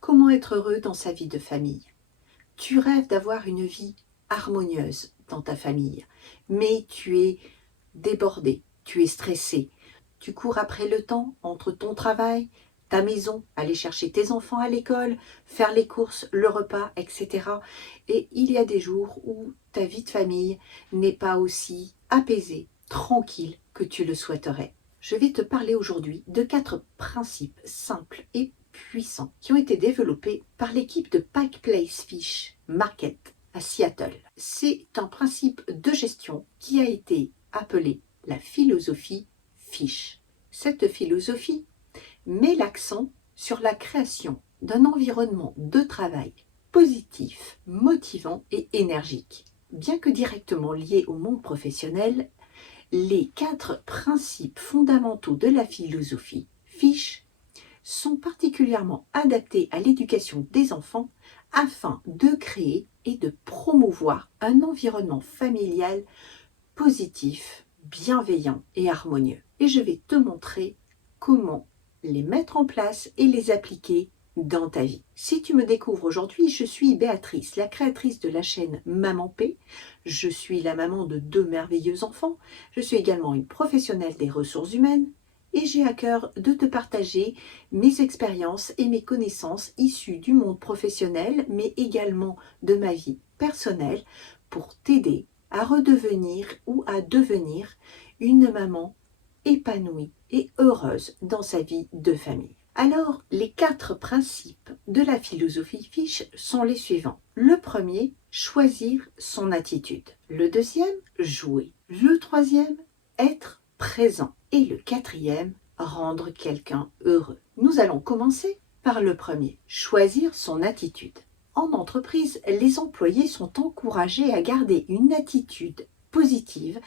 Comment être heureux dans sa vie de famille? Tu rêves d'avoir une vie harmonieuse dans ta famille, mais tu es débordé, tu es stressé, tu cours après le temps entre ton travail, ta maison, aller chercher tes enfants à l'école, faire les courses, le repas, etc. Et il y a des jours où ta vie de famille n'est pas aussi apaisée, tranquille que tu le souhaiterais. Je vais te parler aujourd'hui de 4 principes simples et puissants qui ont été développés par l'équipe de Pike Place Fish Market à Seattle. C'est un principe de gestion qui a été appelé la philosophie Fish. Cette philosophie met l'accent sur la création d'un environnement de travail positif, motivant et énergique. Bien que directement liés au monde professionnel, les 4 principes fondamentaux de la philosophie Fish sont particulièrement adaptés à l'éducation des enfants afin de créer et de promouvoir un environnement familial positif, bienveillant et harmonieux. Et je vais te montrer comment les mettre en place et les appliquer dans ta vie. Si tu me découvres aujourd'hui, je suis Béatrice, la créatrice de la chaîne Maman P. Je suis la maman de 2 merveilleux enfants. Je suis également une professionnelle des ressources humaines et j'ai à cœur de te partager mes expériences et mes connaissances issues du monde professionnel, mais également de ma vie personnelle pour t'aider à redevenir ou à devenir une maman épanouie et heureuse dans sa vie de famille. Alors, les 4 principes de la philosophie Fish sont les suivants. Le premier, choisir son attitude. Le deuxième, jouer. Le troisième, être présent. Et le quatrième, rendre quelqu'un heureux. Nous allons commencer par le premier, choisir son attitude. En entreprise, les employés sont encouragés à garder une attitude positive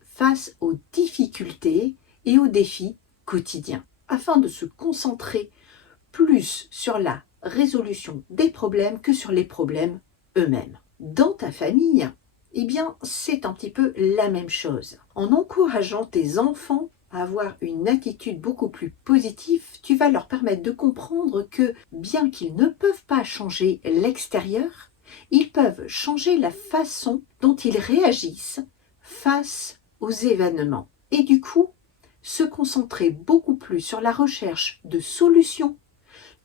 face aux difficultés et aux défis quotidiens, afin de se concentrer plus sur la résolution des problèmes que sur les problèmes eux-mêmes. Dans ta famille, eh bien, c'est un petit peu la même chose. En encourageant tes enfants à avoir une attitude beaucoup plus positive, tu vas leur permettre de comprendre que, bien qu'ils ne peuvent pas changer l'extérieur, ils peuvent changer la façon dont ils réagissent face aux événements. Et du coup, se concentrer beaucoup plus sur la recherche de solutions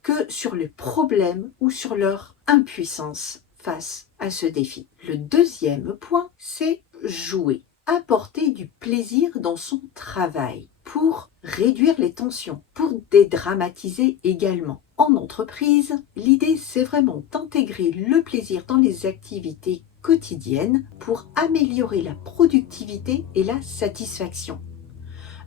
que sur les problèmes ou sur leur impuissance face à ce défi. Le deuxième point, c'est jouer. Apporter du plaisir dans son travail pour réduire les tensions, pour dédramatiser également. En entreprise, l'idée c'est vraiment d'intégrer le plaisir dans les activités quotidiennes pour améliorer la productivité et la satisfaction.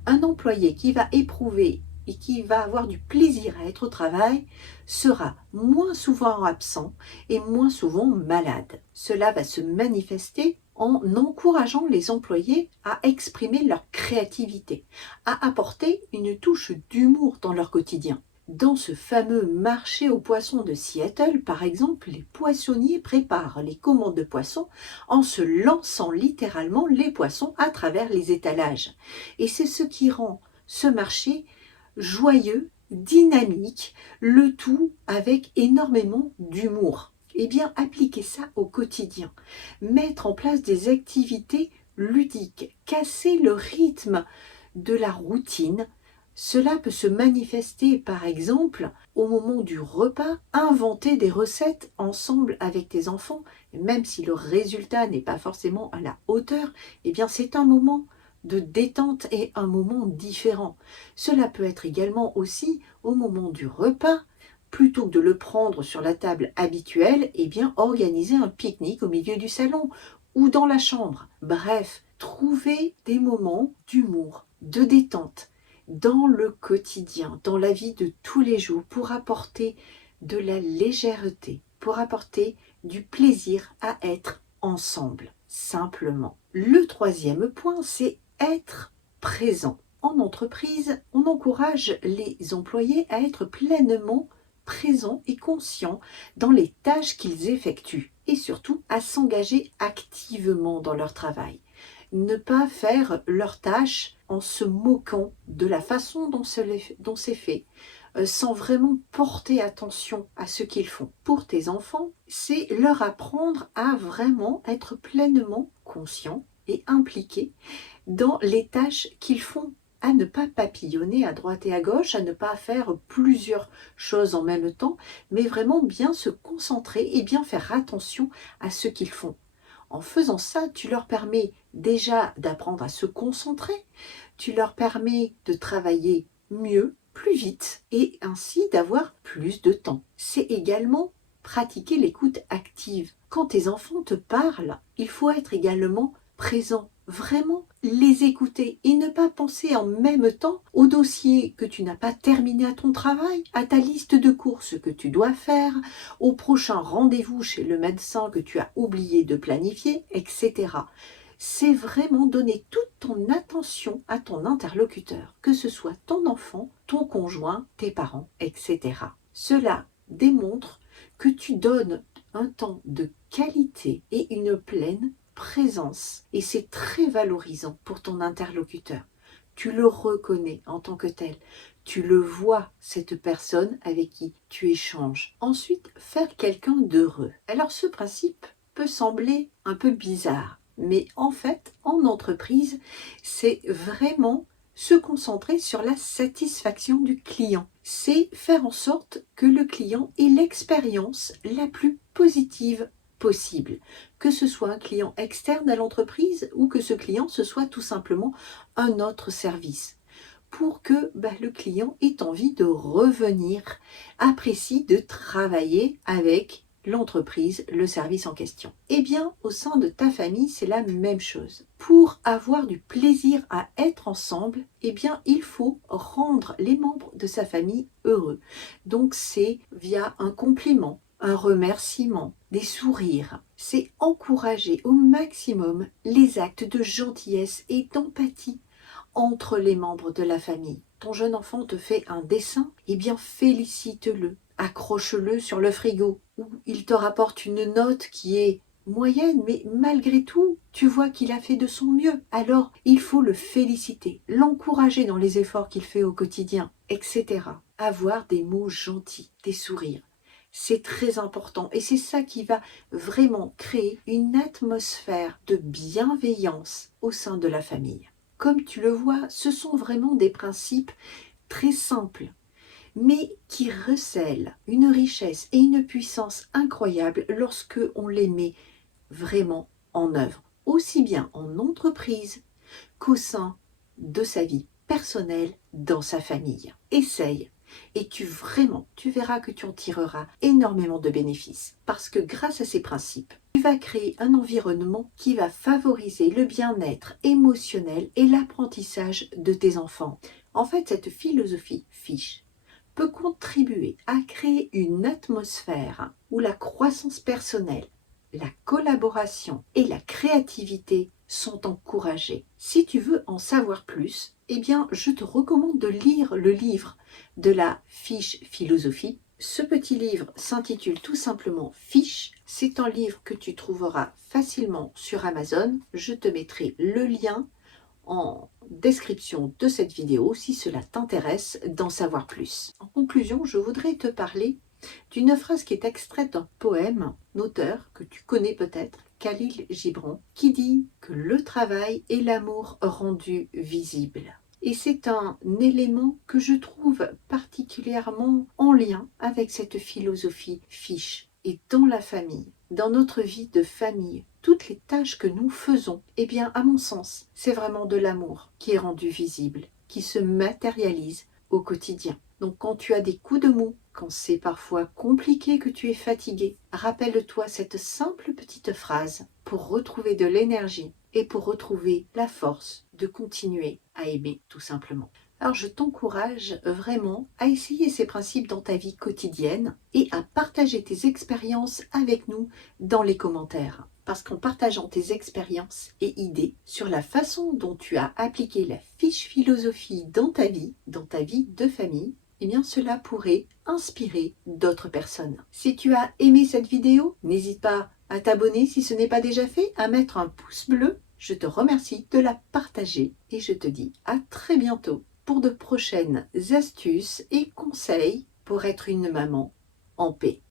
Un employé qui va éprouver et qui va avoir du plaisir à être au travail sera moins souvent absent et moins souvent malade. Cela va se manifester en encourageant les employés à exprimer leur créativité, à apporter une touche d'humour dans leur quotidien. Dans ce fameux marché aux poissons de Seattle, par exemple, les poissonniers préparent les commandes de poissons en se lançant littéralement les poissons à travers les étalages. Et c'est ce qui rend ce marché joyeux, dynamique, le tout avec énormément d'humour. Eh bien, appliquer ça au quotidien, mettre en place des activités ludiques, casser le rythme de la routine. Cela peut se manifester par exemple au moment du repas, inventer des recettes ensemble avec tes enfants, même si le résultat n'est pas forcément à la hauteur, eh bien c'est un moment de détente et un moment différent. Cela peut être également aussi au moment du repas, plutôt que de le prendre sur la table habituelle, eh bien organiser un pique-nique au milieu du salon ou dans la chambre. Bref, trouver des moments d'humour, de détente dans le quotidien, dans la vie de tous les jours, pour apporter de la légèreté, pour apporter du plaisir à être ensemble, simplement. Le troisième point, c'est être présent. En entreprise, on encourage les employés à être pleinement présents et conscients dans les tâches qu'ils effectuent et surtout à s'engager activement dans leur travail. Ne pas faire leurs tâches en se moquant de la façon dont c'est fait, sans vraiment porter attention à ce qu'ils font. Pour tes enfants, c'est leur apprendre à vraiment être pleinement conscients et impliqués dans les tâches qu'ils font, à ne pas papillonner à droite et à gauche, à ne pas faire plusieurs choses en même temps, mais vraiment bien se concentrer et bien faire attention à ce qu'ils font. En faisant ça, tu leur permets déjà d'apprendre à se concentrer, tu leur permets de travailler mieux, plus vite et ainsi d'avoir plus de temps. C'est également pratiquer l'écoute active. Quand tes enfants te parlent, il faut être également présent, vraiment les écouter et ne pas penser en même temps au dossier que tu n'as pas terminé à ton travail, à ta liste de courses que tu dois faire, au prochain rendez-vous chez le médecin que tu as oublié de planifier, etc. C'est vraiment donner toute ton attention à ton interlocuteur, que ce soit ton enfant, ton conjoint, tes parents, etc. Cela démontre que tu donnes un temps de qualité et une pleine présence. Et c'est très valorisant pour ton interlocuteur. Tu le reconnais en tant que tel. Tu le vois, cette personne avec qui tu échanges. Ensuite, faire quelqu'un d'heureux. Alors ce principe peut sembler un peu bizarre, mais en fait, en entreprise, c'est vraiment se concentrer sur la satisfaction du client. C'est faire en sorte que le client ait l'expérience la plus positive possible. Que ce soit un client externe à l'entreprise ou que ce client ce soit tout simplement un autre service. Pour que le client ait envie de revenir, apprécie de travailler avec l'entreprise, le service en question. Eh bien, au sein de ta famille, c'est la même chose. Pour avoir du plaisir à être ensemble, eh bien, il faut rendre les membres de sa famille heureux. Donc, c'est via un compliment, un remerciement, des sourires. C'est encourager au maximum les actes de gentillesse et d'empathie entre les membres de la famille. Ton jeune enfant te fait un dessin, eh bien félicite-le, accroche-le sur le frigo, ou il te rapporte une note qui est moyenne, mais malgré tout, tu vois qu'il a fait de son mieux. Alors, il faut le féliciter, l'encourager dans les efforts qu'il fait au quotidien, etc. Avoir des mots gentils, des sourires. C'est très important et c'est ça qui va vraiment créer une atmosphère de bienveillance au sein de la famille. Comme tu le vois, ce sont vraiment des principes très simples, mais qui recèlent une richesse et une puissance incroyable lorsque on les met vraiment en œuvre, aussi bien en entreprise qu'au sein de sa vie personnelle dans sa famille. Essaye et tu verras que tu en tireras énormément de bénéfices parce que grâce à ces principes, tu vas créer un environnement qui va favoriser le bien-être émotionnel et l'apprentissage de tes enfants. En fait, cette philosophie FISH peut contribuer à créer une atmosphère où la croissance personnelle, la collaboration et la créativité sont encouragées. Si tu veux en savoir plus, eh bien, je te recommande de lire le livre de la FISH philosophie. Ce petit livre s'intitule tout simplement FISH. C'est un livre que tu trouveras facilement sur Amazon. Je te mettrai le lien en description de cette vidéo si cela t'intéresse d'en savoir plus. En conclusion, je voudrais te parler d'une phrase qui est extraite d'un poème, auteur que tu connais peut-être, Khalil Gibran, qui dit que le travail est l'amour rendu visible. Et c'est un élément que je trouve particulièrement en lien avec cette philosophie FISH. Et dans la famille, dans notre vie de famille, toutes les tâches que nous faisons, eh bien, à mon sens, c'est vraiment de l'amour qui est rendu visible, qui se matérialise au quotidien. Donc quand tu as des coups de mou, quand c'est parfois compliqué, que tu es fatigué, rappelle-toi cette simple petite phrase pour retrouver de l'énergie et pour retrouver la force de continuer à aimer tout simplement. Alors je t'encourage vraiment à essayer ces principes dans ta vie quotidienne et à partager tes expériences avec nous dans les commentaires. Parce qu'en partageant tes expériences et idées sur la façon dont tu as appliqué la FISH philosophie dans ta vie de famille, eh bien cela pourrait inspirer d'autres personnes. Si tu as aimé cette vidéo, n'hésite pas à t'abonner si ce n'est pas déjà fait, à mettre un pouce bleu. Je te remercie de la partager et je te dis à très bientôt. pour de prochaines astuces et conseils pour être une maman en paix.